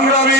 সংগ্রামী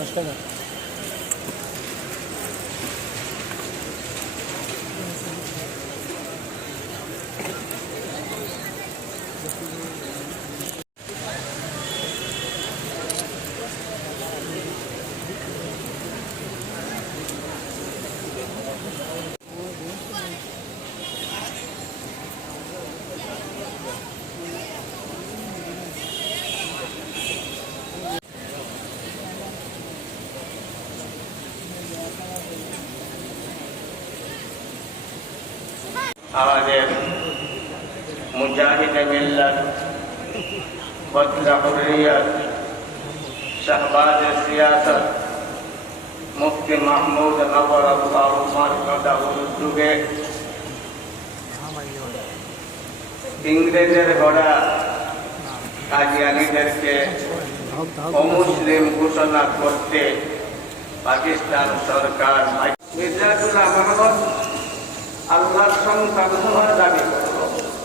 確かに。আমাদের মুজাহিদ মিল্লাত বদলা হুরিয়ত সিয়াসত, মুফতি মাহমুদ নবর আল্লাহ মার্কাদাহুল যুগে ইংরেজের গড়া কাজিয়ানিদেরকে অমুসলিম ঘোষণা করতে পাকিস্তান সরকার মির্জাতুল আহমদ আল্লাহর সন্তান হওয়ার দাবি করল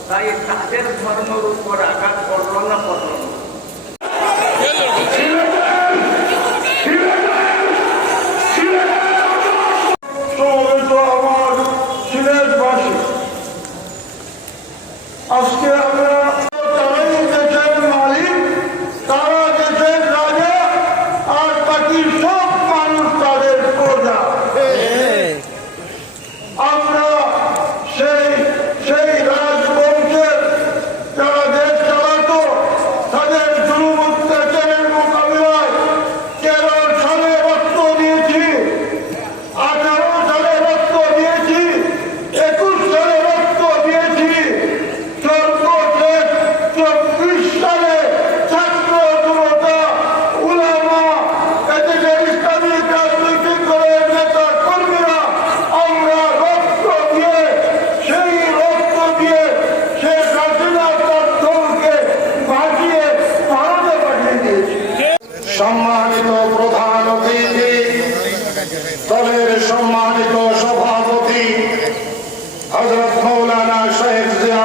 তাই তাদের ধর্মের উপর আঘাত করল না করল না? সম্মানিত প্রধান অতিথি দলের সম্মানিত সভাপতি হজরত মৌলানা শেখ জিয়া